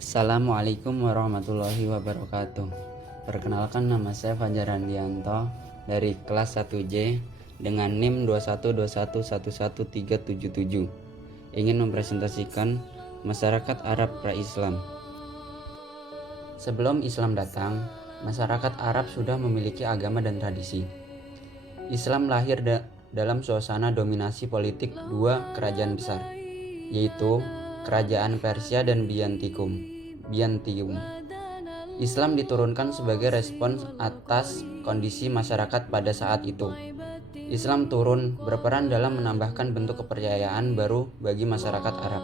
Assalamualaikum warahmatullahi wabarakatuh. Perkenalkan, nama saya Fajar Handianto dari kelas 1J dengan NIM 212111377. Ingin mempresentasikan masyarakat Arab pra-Islam. Sebelum Islam datang, masyarakat Arab sudah memiliki agama dan tradisi. Islam lahir dalam suasana dominasi politik dua kerajaan besar, yaitu Kerajaan Persia dan Biantium. Islam diturunkan sebagai respons atas kondisi masyarakat pada saat itu. Islam turun berperan dalam menambahkan bentuk kepercayaan baru bagi masyarakat Arab.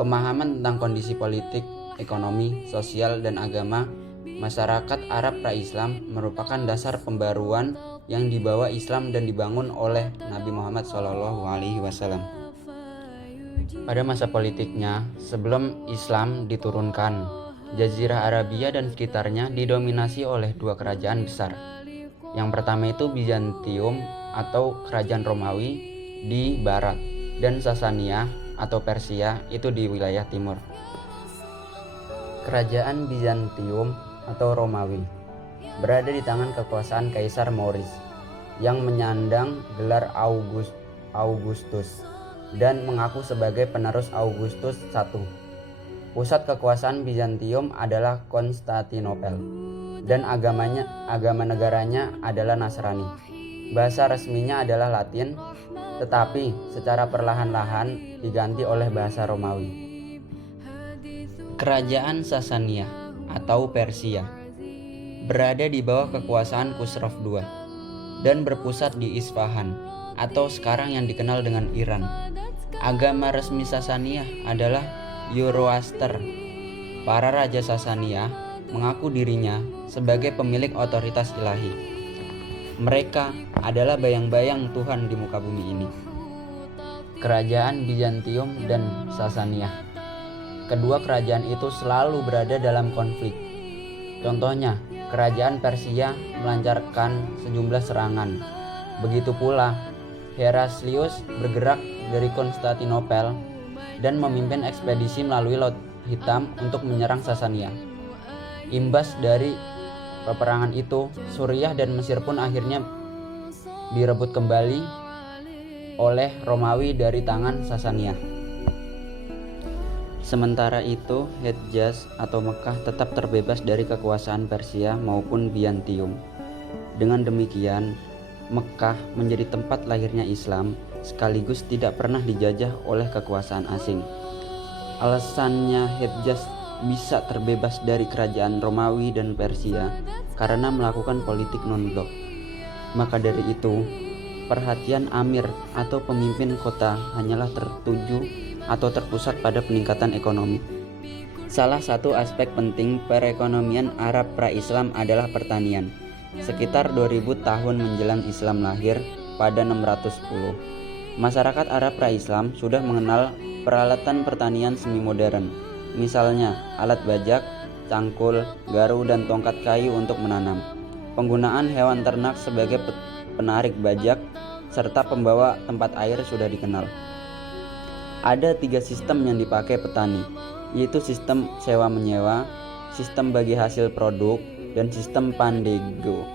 Pemahaman tentang kondisi politik, ekonomi, sosial, dan agama masyarakat Arab pra-Islam merupakan dasar pembaruan yang dibawa Islam dan dibangun oleh Nabi Muhammad SAW. Pada masa politiknya, sebelum Islam diturunkan, Jazirah Arabia dan sekitarnya didominasi oleh dua kerajaan besar. Yang pertama itu Bizantium atau Kerajaan Romawi di barat, dan Sasania atau Persia itu di wilayah timur. Kerajaan Bizantium atau Romawi berada di tangan kekuasaan Kaisar Maurice yang menyandang gelar Augustus dan mengaku sebagai penerus Augustus I. Pusat kekuasaan Bizantium adalah Konstantinopel dan agama negaranya adalah Nasrani. Bahasa resminya adalah Latin, tetapi secara perlahan-lahan diganti oleh bahasa Romawi. Kerajaan Sasania atau Persia berada di bawah kekuasaan Khusro II dan berpusat di Isfahan atau sekarang yang dikenal dengan Iran. Agama resmi Sasania adalah Zoroaster. Para raja Sasania mengaku dirinya sebagai pemilik otoritas ilahi. Mereka adalah bayang-bayang Tuhan di muka bumi ini. Kerajaan Bizantium dan Sasania. Kedua kerajaan itu selalu berada dalam konflik. Contohnya, kerajaan Persia melancarkan sejumlah serangan. Begitu pula Heraklius bergerak dari Konstantinopel dan memimpin ekspedisi melalui Laut Hitam untuk menyerang Sasania. Imbas dari peperangan itu, Suriah dan Mesir pun akhirnya direbut kembali oleh Romawi dari tangan Sasania. Sementara itu, Hejaz atau Mekah tetap terbebas dari kekuasaan Persia maupun Bizantium. Dengan demikian, Mekah menjadi tempat lahirnya Islam sekaligus tidak pernah dijajah oleh kekuasaan asing. Alasannya Hejaz bisa terbebas dari kerajaan Romawi dan Persia karena melakukan politik non-blok. Maka dari itu, perhatian amir atau pemimpin kota hanyalah tertuju atau terpusat pada peningkatan ekonomi. Salah satu aspek penting perekonomian Arab pra-Islam adalah pertanian. Sekitar 2000 tahun menjelang Islam lahir pada 610, masyarakat Arab pra-Islam sudah mengenal peralatan pertanian semi modern. Misalnya, alat bajak, cangkul, garu, dan tongkat kayu untuk menanam. Penggunaan hewan ternak sebagai penarik bajak serta pembawa tempat air sudah dikenal. Ada 3 sistem yang dipakai petani, yaitu sistem sewa-menyewa, sistem bagi hasil produk, dan sistem pandego.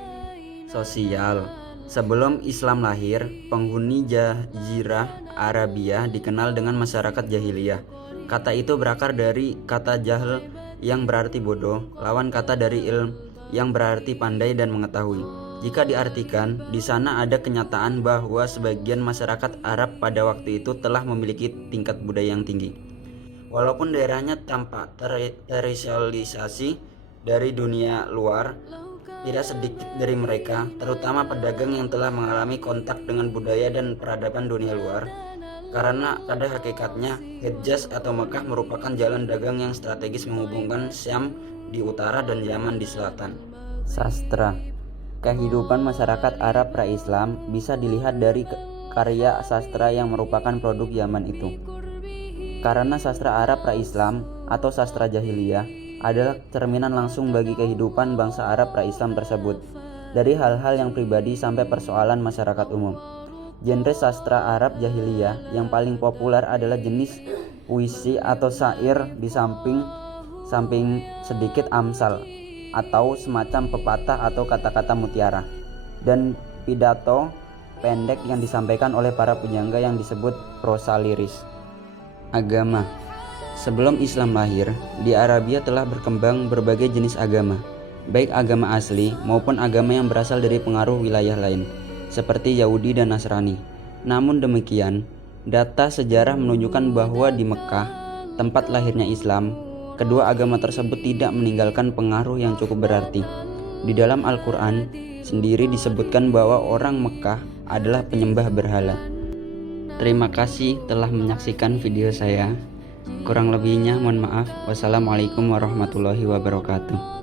Sosial. Sebelum Islam lahir, penghuni Jazirah Arabia dikenal dengan masyarakat jahiliyah. Kata itu berakar dari kata jahl yang berarti bodoh, lawan kata dari ilm yang berarti pandai dan mengetahui. Jika diartikan, di sana ada kenyataan bahwa sebagian masyarakat Arab pada waktu itu telah memiliki tingkat budaya yang tinggi. Walaupun daerahnya tampak terisolisasi dari dunia luar, tidak sedikit dari mereka, terutama pedagang yang telah mengalami kontak dengan budaya dan peradaban dunia luar, karena pada hakikatnya Hejaz atau Mekah merupakan jalan dagang yang strategis menghubungkan Syam di utara dan Yaman di selatan. Sastra. Kehidupan masyarakat Arab pra-Islam bisa dilihat dari karya sastra yang merupakan produk zaman itu. Karena sastra Arab pra-Islam atau sastra jahiliyah adalah cerminan langsung bagi kehidupan bangsa Arab pra-Islam tersebut, dari hal-hal yang pribadi sampai persoalan masyarakat umum. Genre sastra Arab jahiliyah yang paling populer adalah jenis puisi atau syair, di samping samping sedikit amsal atau semacam pepatah atau kata-kata mutiara, dan pidato pendek yang disampaikan oleh para penyangga yang disebut prosa liris. Agama. Sebelum Islam lahir, di Arabia telah berkembang berbagai jenis agama, baik agama asli maupun agama yang berasal dari pengaruh wilayah lain, seperti Yahudi dan Nasrani. Namun demikian, data sejarah menunjukkan bahwa di Mekah, tempat lahirnya Islam, kedua agama tersebut tidak meninggalkan pengaruh yang cukup berarti. Di dalam Al-Quran sendiri disebutkan bahwa orang Mekah adalah penyembah berhala. Terima kasih telah menyaksikan video saya. Kurang lebihnya mohon maaf. Wassalamualaikum warahmatullahi wabarakatuh.